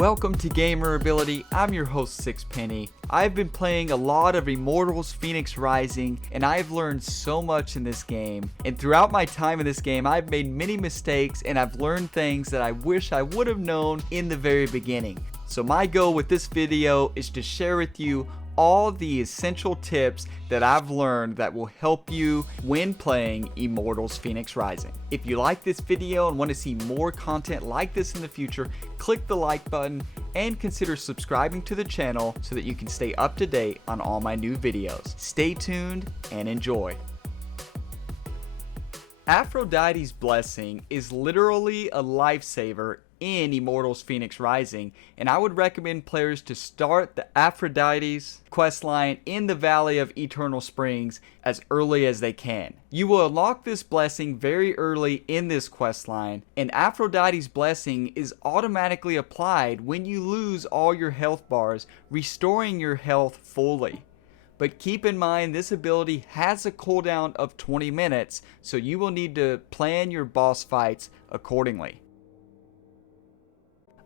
Welcome to Gamer Ability. I'm your host Sixpenny. I've been playing a lot of Immortals Fenyx Rising and I've learned so much in this game. And throughout my time in this game, I've made many mistakes and I've learned things that I wish I would have known in the very beginning. So my goal with this video is to share with you all the essential tips that I've learned that will help you when playing Immortals Fenyx Rising. If you like this video and want to see more content like this in the future, click the like button and consider subscribing to the channel so that you can stay up to date on all my new videos. Stay tuned and enjoy. APHRODITE'S blessing is literally a lifesaver in Immortals Fenyx Rising, and I would recommend players to start the APHRODITE'S questline in the Valley of Eternal Springs as early as they can. You will unlock this blessing very early in this questline, and APHRODITE'S blessing is automatically applied when you lose all your health bars, restoring your health fully. But keep in mind this ability has a cooldown of 20 minutes, so you will need to plan your boss fights accordingly.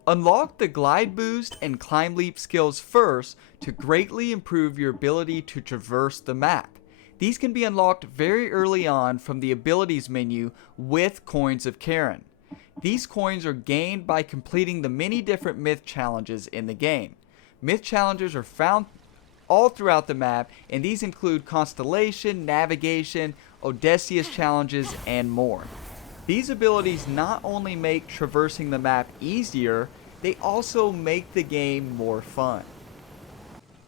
Unlock the glide boost and climb leap skills first to greatly improve your ability to traverse the map. These can be unlocked very early on from the abilities menu with coins of Karen. These coins are gained by completing the many different myth challenges in the game. Myth challenges are found all throughout the map, and these include constellation, navigation, Odysseus challenges, and more. These abilities not only make traversing the map easier, they also make the game more fun.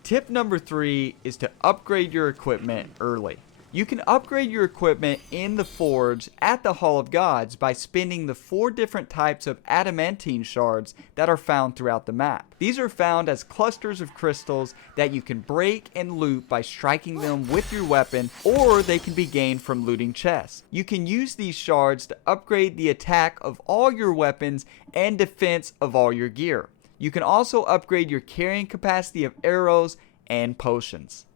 Tip number 3 is to upgrade your equipment early. You can upgrade your equipment in the forge at the Hall of Gods by spending the 4 different types of adamantine shards that are found throughout the map. These are found as clusters of crystals that you can break and loot by striking them with your weapon, or they can be gained from looting chests. You can use these shards to upgrade the attack of all your weapons and defense of all your gear. You can also upgrade your carrying capacity of arrows and potions.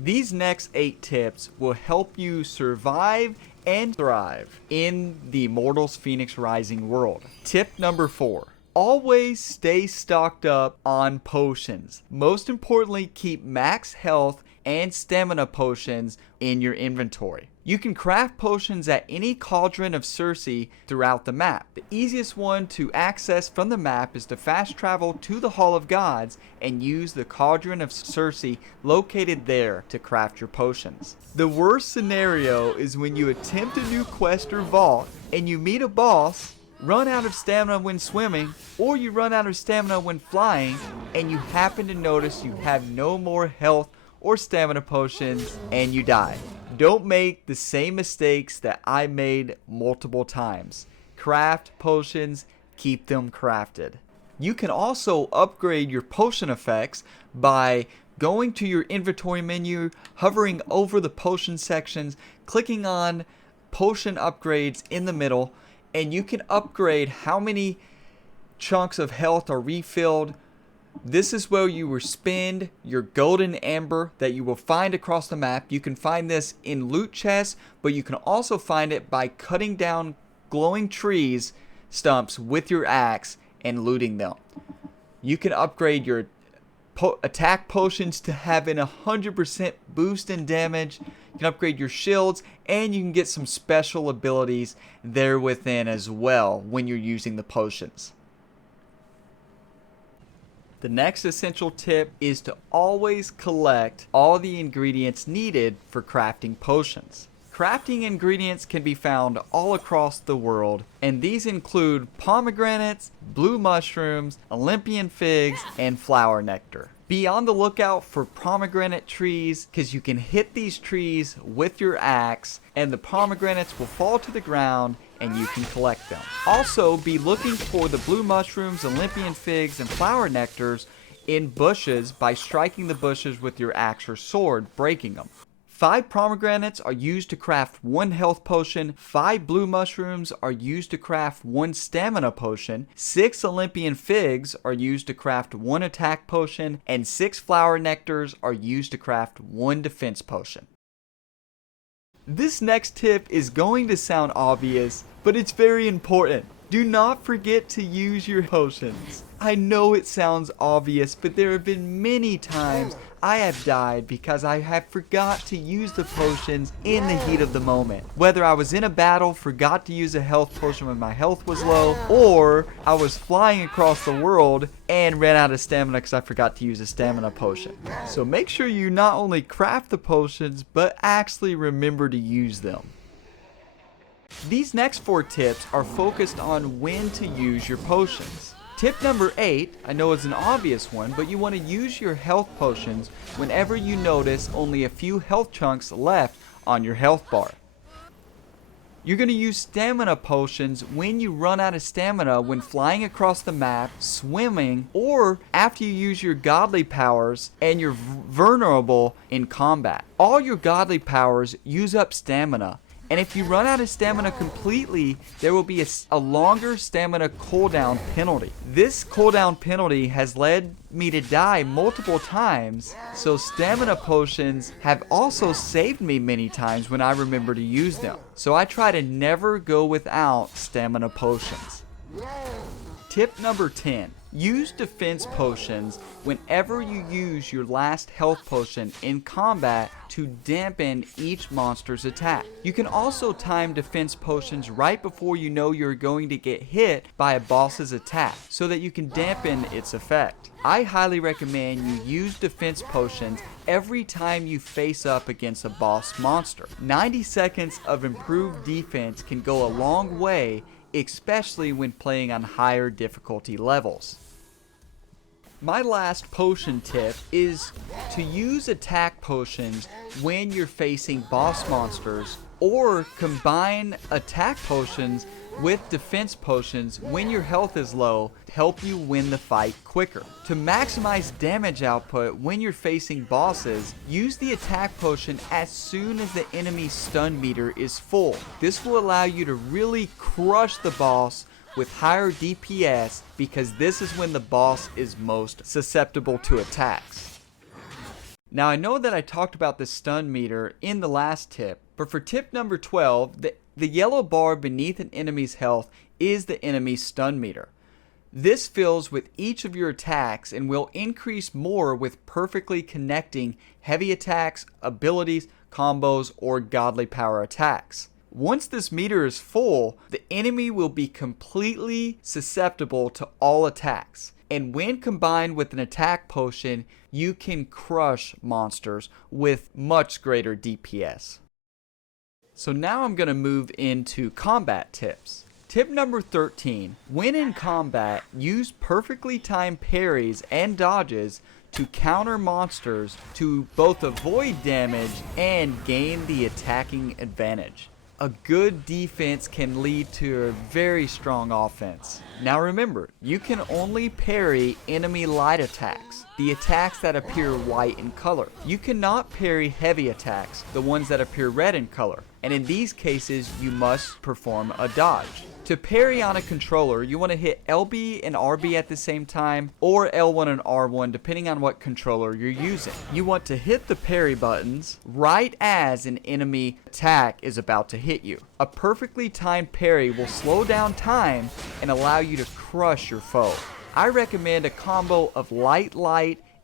These next 8 tips will help you survive and thrive in the Immortals Fenyx Rising world. Tip number 4. Always stay stocked up on potions. Most importantly, keep max health and stamina potions in your inventory. You can craft potions at any cauldron of ZEUS throughout the map. The easiest one to access from the map is to fast travel to the Hall of Gods and use the cauldron of ZEUS located there to craft your potions. The worst scenario is when you attempt a new quest or vault and you meet a boss, run out of stamina when swimming, or you run out of stamina when flying, and you happen to notice you have no more health or stamina potions and you die. Don't make the same mistakes that I made multiple times. Craft potions, keep them crafted. You can also upgrade your potion effects by going to your inventory menu, hovering over the potion sections, clicking on potion upgrades in the middle, and you can upgrade how many chunks of health are refilled. This is where you will spend your golden amber that you will find across the map. You can find this in loot chests, but you can also find it by cutting down glowing trees stumps with your axe and looting them. You can upgrade your attack potions to have an 100% boost in damage. You can upgrade your shields, and you can get some special abilities there within as well when you're using the potions. The next essential tip is to always collect all the ingredients needed for crafting potions. Crafting ingredients can be found all across the world, and these include pomegranates, blue mushrooms, Olympian figs, and flower nectar. Be on the lookout for pomegranate trees, because you can hit these trees with your axe and the pomegranates will fall to the ground and you can collect them. Also, be looking for the blue mushrooms, Olympian figs, and flower nectars in bushes by striking the bushes with your axe or sword, breaking them. 5 pomegranates are used to craft 1 health potion, 5 blue mushrooms are used to craft 1 stamina potion, 6 Olympian figs are used to craft 1 attack potion, and 6 flower nectars are used to craft 1 defense potion. This next tip is going to sound obvious, but it's very important. Do not forget to use your potions. I know it sounds obvious, but there have been many times I have died because I have forgot to use the potions in the heat of the moment. Whether I was in a battle, forgot to use a health potion when my health was low, or I was flying across the world and ran out of stamina because I forgot to use a stamina potion. So make sure you not only craft the potions, but actually remember to use them. These next 4 tips are focused on when to use your potions. Tip number 8, I know it's an obvious one, but you want to use your health potions whenever you notice only a few health chunks left on your health bar. You're going to use stamina potions when you run out of stamina when flying across the map, swimming, or after you use your godly powers and you're vulnerable in combat. All your godly powers use up stamina. And if you run out of stamina completely, there will be a longer stamina cooldown penalty. This cooldown penalty has led me to die multiple times, so stamina potions have also saved me many times when I remember to use them. So I try to never go without stamina potions. Tip number 10. Use defense potions whenever you use your last health potion in combat to dampen each monster's attack. You can also time defense potions right before you know you're going to get hit by a boss's attack so that you can dampen its effect. I highly recommend you use defense potions every time you face up against a boss monster. 90 seconds of improved defense can go a long way, especially when playing on higher difficulty levels. My last potion tip is to use attack potions when you're facing boss monsters, or combine attack potions with defense potions when your health is low to help you win the fight quicker. To maximize damage output when you're facing bosses, use the attack potion as soon as the enemy's stun meter is full. This will allow you to really crush the boss with higher DPS because this is when the boss is most susceptible to attacks. Now I know that I talked about the stun meter in the last tip, but for tip number 12, the yellow bar beneath an enemy's health is the enemy's stun meter. This fills with each of your attacks and will increase more with perfectly connecting heavy attacks, abilities, combos, or godly power attacks. Once this meter is full, the enemy will be completely susceptible to all attacks. And when combined with an attack potion, you can crush monsters with much greater DPS. So now I'm going to move into combat tips. Tip number 13. When in combat, use perfectly timed parries and dodges to counter monsters to both avoid damage and gain the attacking advantage. A good defense can lead to a very strong offense. Now remember, you can only parry enemy light attacks, the attacks that appear white in color. You cannot parry heavy attacks, the ones that appear red in color. And in these cases, you must perform a dodge. To parry on a controller, you want to hit LB and RB at the same time, or L1 and R1 depending on what controller you're using. You want to hit the parry buttons right as an enemy attack is about to hit you. A perfectly timed parry will slow down time and allow you to crush your foe. I recommend a combo of light,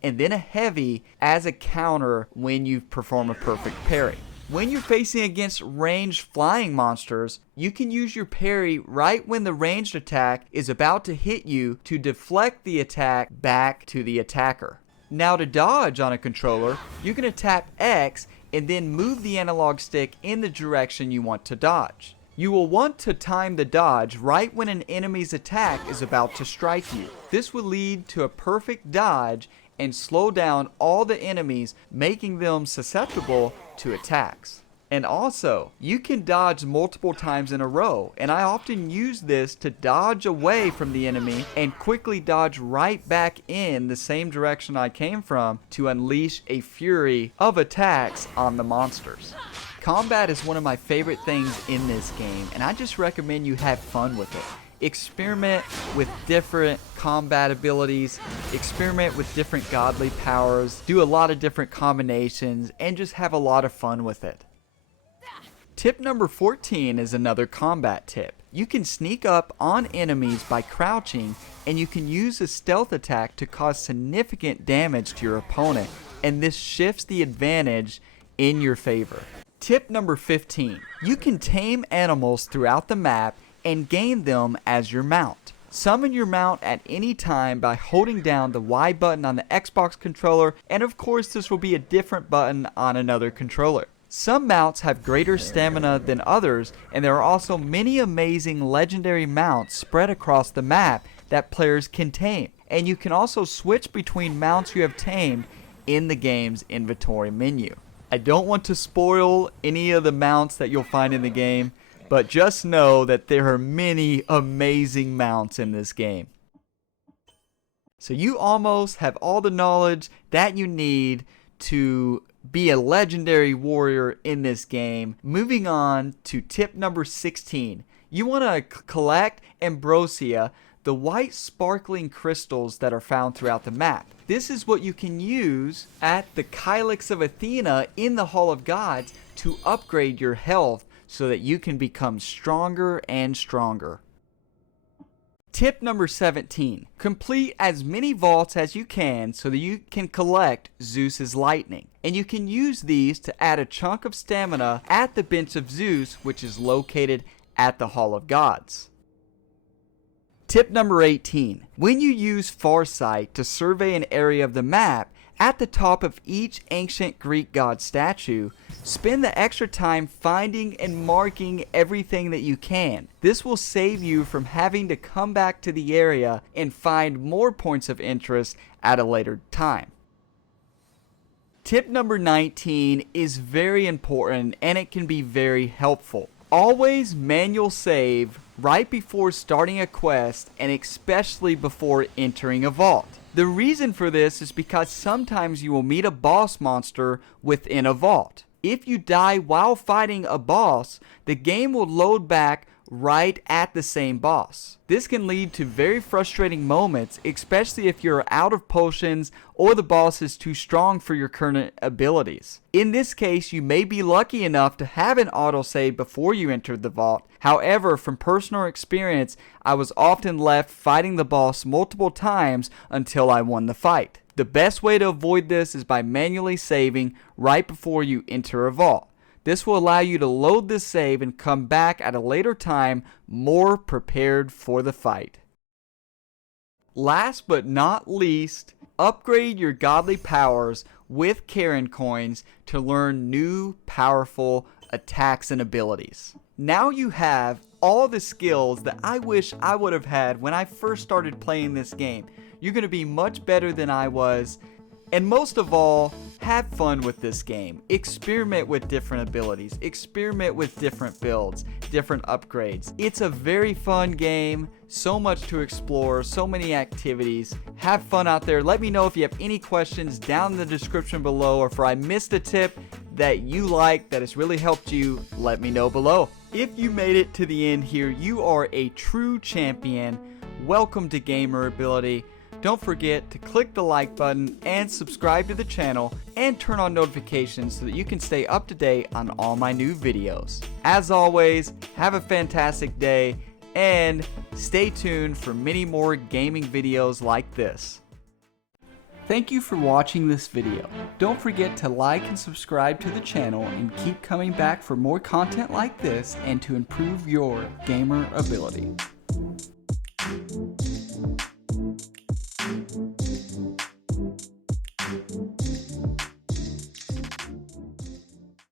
and then a heavy as a counter when you perform a perfect parry. When you're facing against ranged flying monsters, you can use your parry right when the ranged attack is about to hit you to deflect the attack back to the attacker. Now to dodge on a controller, you're going to tap X and then move the analog stick in the direction you want to dodge. You will want to time the dodge right when an enemy's attack is about to strike you. This will lead to a perfect dodge and slow down all the enemies, making them susceptible to attacks. And also, you can dodge multiple times in a row, and I often use this to dodge away from the enemy and quickly dodge right back in the same direction I came from to unleash a fury of attacks on the monsters. Combat is one of my favorite things in this game, and I just recommend you have fun with it. Experiment with different combat abilities, experiment with different godly powers, do a lot of different combinations, and just have a lot of fun with it. Tip number 14 is another combat tip. You can sneak up on enemies by crouching, and you can use a stealth attack to cause significant damage to your opponent, and this shifts the advantage in your favor. Tip number 15. You can tame animals throughout the map and gain them as your mount. Summon your mount at any time by holding down the Y button on the Xbox controller, and of course this will be a different button on another controller. Some mounts have greater stamina than others, and there are also many amazing legendary mounts spread across the map that players can tame. And you can also switch between mounts you have tamed in the game's inventory menu. I don't want to spoil any of the mounts that you'll find in the game, but just know that there are many amazing mounts in this game. So you almost have all the knowledge that you need to be a legendary warrior in this game. Moving on to tip number 16. You want to collect Ambrosia, the white sparkling crystals that are found throughout the map. This is what you can use at the Kylix of Athena in the Hall of Gods to upgrade your health so that you can become stronger and stronger. Tip number 17. Complete as many vaults as you can so that you can collect Zeus's lightning. And you can use these to add a chunk of stamina at the bench of Zeus, which is located at the Hall of Gods. Tip number 18. When you use Farsight to survey an area of the map, at the top of each ancient Greek god statue, spend the extra time finding and marking everything that you can. This will save you from having to come back to the area and find more points of interest at a later time. Tip number 19 is very important and it can be very helpful. Always manual save right before starting a quest and especially before entering a vault. The reason for this is because sometimes you will meet a boss monster within a vault. If you die while fighting a boss, the game will load back right at the same boss. This can lead to very frustrating moments, especially if you're out of potions or the boss is too strong for your current abilities. In this case, you may be lucky enough to have an autosave before you entered the vault. However, from personal experience, I was often left fighting the boss multiple times until I won the fight. The best way to avoid this is by manually saving right before you enter a vault. This will allow you to load this save and come back at a later time more prepared for the fight. Last but not least, upgrade your godly powers with Karen coins to learn new powerful attacks and abilities. Now you have all the skills that I wish I would have had when I first started playing this game. You're going to be much better than I was. And most of all, have fun with this game. Experiment with different abilities. Experiment with different builds, different upgrades. It's a very fun game. So much to explore, so many activities. Have fun out there. Let me know if you have any questions down in the description below, or if I missed a tip that you like that has really helped you, let me know below. If you made it to the end here, you are a true champion. Welcome to Gamer Ability. Don't forget to click the like button and subscribe to the channel and turn on notifications so that you can stay up to date on all my new videos. As always, have a fantastic day and stay tuned for many more gaming videos like this. Thank you for watching this video. Don't forget to like and subscribe to the channel and keep coming back for more content like this and to improve your gamer ability.